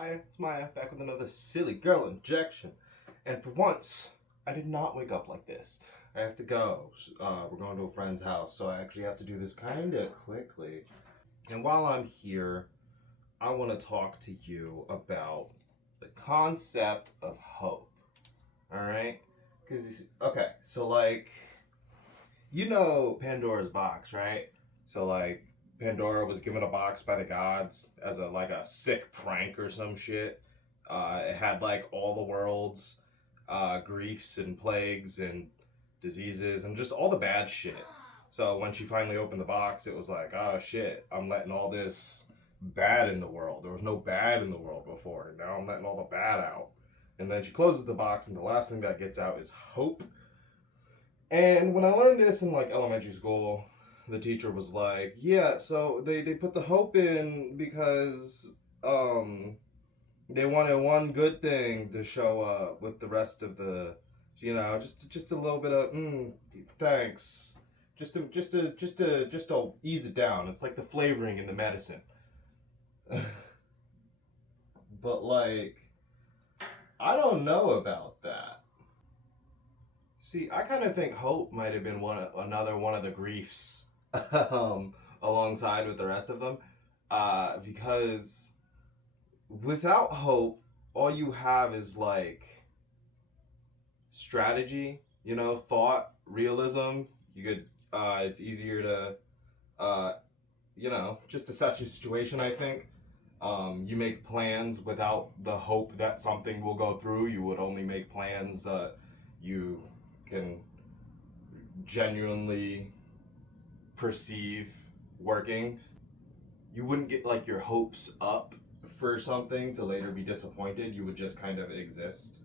Hi, it's Maya, back with another silly girl injection. And for once, I did not wake up like this. I have to go. We're going to a friend's house, so I actually have to do this kind of quickly. And while I'm here, I want to talk to you about the concept of hope. Alright? Because, okay, so like, you know Pandora's box, right? So like, Pandora was given a box by the gods as a sick prank or some shit. It had like all the world's griefs and plagues and diseases and just all the bad shit. So when she finally opened the box, it was like, oh shit, I'm letting all this bad in the world. There was no bad in the world before. Now I'm letting all the bad out. And then she closes the box, and the last thing that gets out is hope. And when I learned this in like elementary school, the teacher was like, "Yeah, so they put the hope in because um they wanted one good thing to show up with the rest of the, just a little bit of thanks, just to ease it down. It's like the flavoring in the medicine." But like, I don't know about that. See, I kind of think hope might have been another one of the griefs, um, alongside with the rest of them, because without hope, all you have is like strategy, thought, realism. You could, it's easier to, uh, just assess your situation. I think. You make plans without the hope that something will go through. You would only make plans that you can genuinely perceive working. You wouldn't get like your hopes up for something to later be disappointed. You would just kind of exist.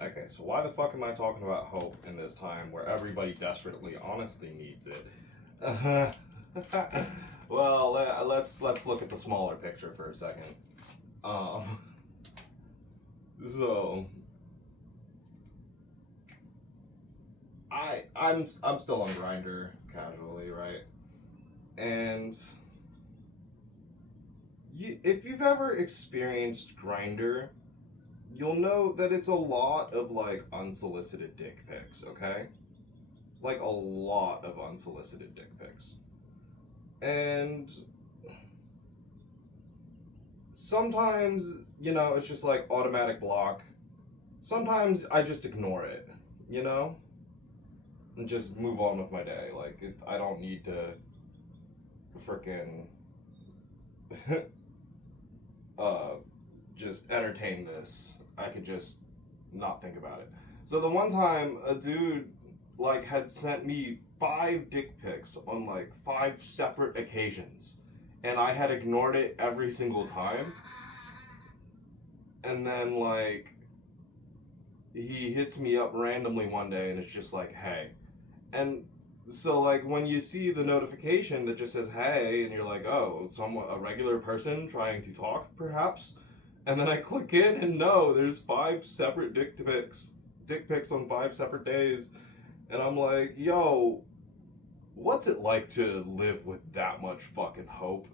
Okay, so why the fuck am I talking about hope in this time where everybody desperately, honestly needs it? Well, let's look at the smaller picture for a second. Um, so I'm still on Grinder casually, right? And if you've ever experienced Grinder, you'll know that it's a lot of like unsolicited dick pics, okay? Like a lot of unsolicited dick pics. And sometimes, it's just like automatic block. Sometimes I just ignore it, you know? And just move on with my day. Like, I don't need to freaking uh, just entertain this. I could just not think about it. So the one time a dude like had sent me 5 dick pics on like 5 separate occasions, and I had ignored it every single time. And then like he hits me up randomly one day, and it's just like, hey. And so like when you see the notification that just says hey, and you're like, oh, someone, a regular person trying to talk perhaps, and then I click in, and no, there's 5 separate dick pics on 5 separate days. And I'm like, yo, what's it like to live with that much fucking hope?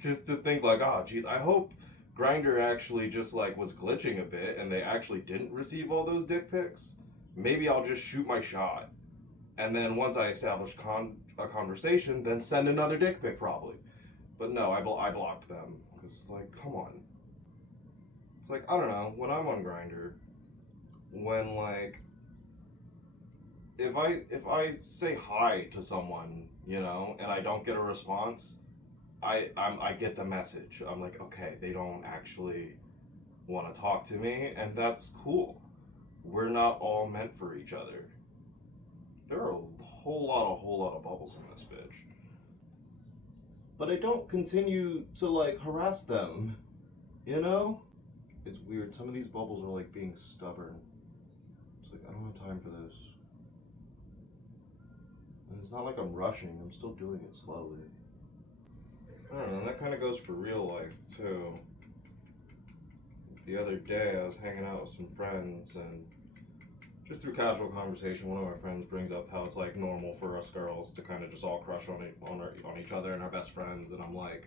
Just to think like, oh geez, I hope Grinder actually just like was glitching a bit and they actually didn't receive all those dick pics. Maybe I'll just shoot my shot, and then once I establish a conversation, then send another dick pic probably. But no, I blocked them because like, come on. It's like, I don't know, when I'm on Grinder, when like if I say hi to someone, and I don't get a response, I get the message. I'm like, okay, they don't actually want to talk to me, and that's cool. We're not all meant for each other. There are a whole lot of bubbles in this bitch. But I don't continue to like harass them, you know? It's weird. Some of these bubbles are like being stubborn. It's like, I don't have time for this. And it's not like I'm rushing, I'm still doing it slowly. I don't know, that kind of goes for real life too. The other day I was hanging out with some friends and just through casual conversation, one of my friends brings up how it's like normal for us girls to kind of just all crush on each other and our best friends, and I'm like,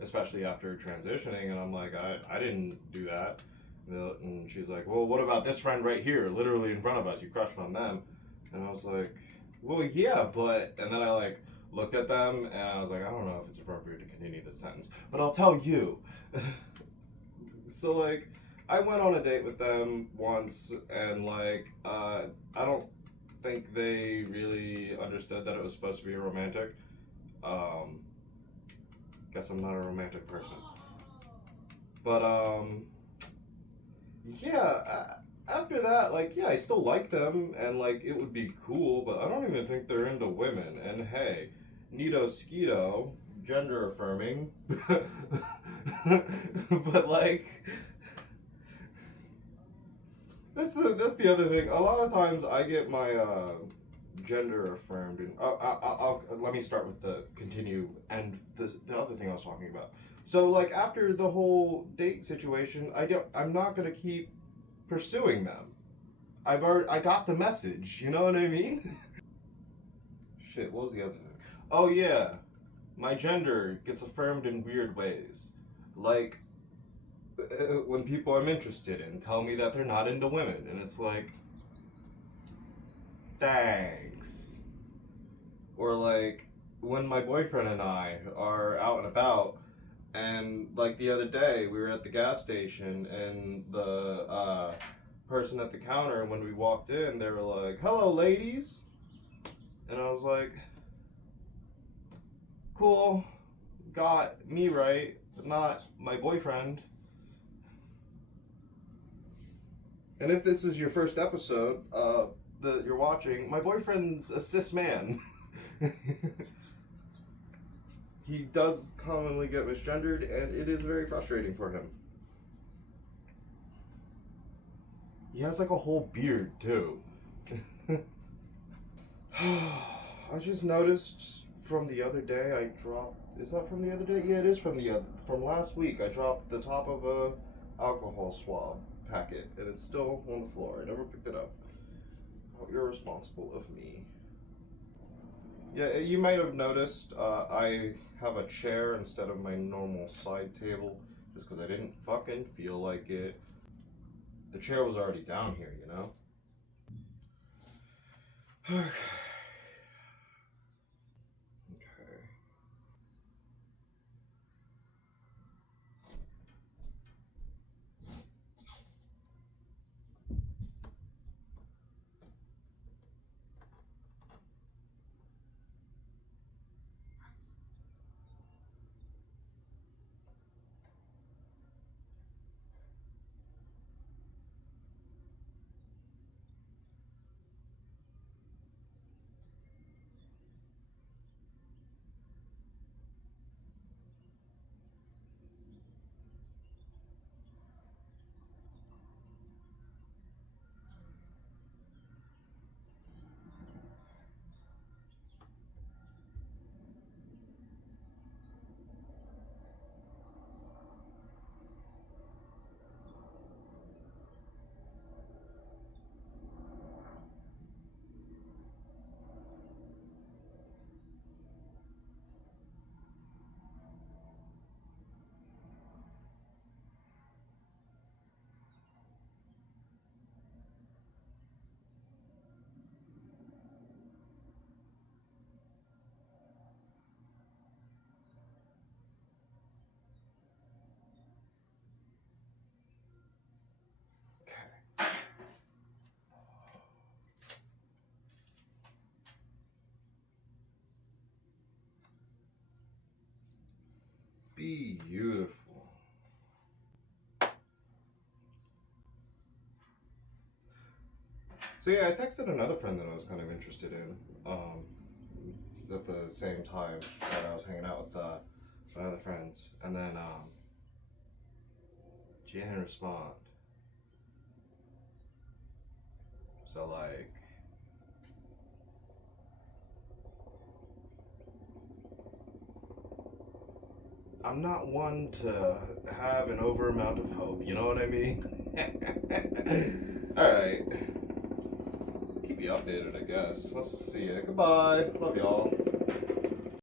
especially after transitioning, and I'm like, I didn't do that. And she's like, well, what about this friend right here, literally in front of us? You crushed on them, and I was like, well, yeah, but, and then I like looked at them, and I was like, I don't know if it's appropriate to continue this sentence, but I'll tell you. So like, I went on a date with them once, and like, I don't think they really understood that it was supposed to be romantic. Guess I'm not a romantic person. But yeah. After that, like, yeah, I still like them, and like, it would be cool, but I don't even think they're into women. And hey, Nito Skeeto, gender affirming, but like. That's the other thing. A lot of times I get my gender affirmed, and I'll let me start with the continue and the other thing I was talking about. So like after the whole date situation, I'm not gonna keep pursuing them. I got the message. You know what I mean? Shit. What was the other thing? Oh yeah, my gender gets affirmed in weird ways, like when people I'm interested in tell me that they're not into women, and it's like, thanks. Or like when my boyfriend and I are out and about, and like the other day we were at the gas station, and the person at the counter, and when we walked in, they were like, "Hello, ladies," and I was like, "Cool, got me right, but not my boyfriend." And if this is your first episode that you're watching, my boyfriend's a cis man. He does commonly get misgendered, and it is very frustrating for him. He has like a whole beard too. I just noticed from the other day I dropped. Is that from the other day? Yeah, it is from last week. I dropped the top of a alcohol swab packet, and it's still on the floor. I never picked it up. How irresponsible of me. Yeah, you might have noticed I have a chair instead of my normal side table, just because I didn't fucking feel like it. The chair was already down here, you know? Okay. Okay. Beautiful. So yeah, I texted another friend that I was kind of interested in at the same time that I was hanging out with my other friends, and then she didn't respond. So like, I'm not one to have an over amount of hope. You know what I mean? All right. keep you updated, I guess. Let's see ya. Goodbye. Love y'all.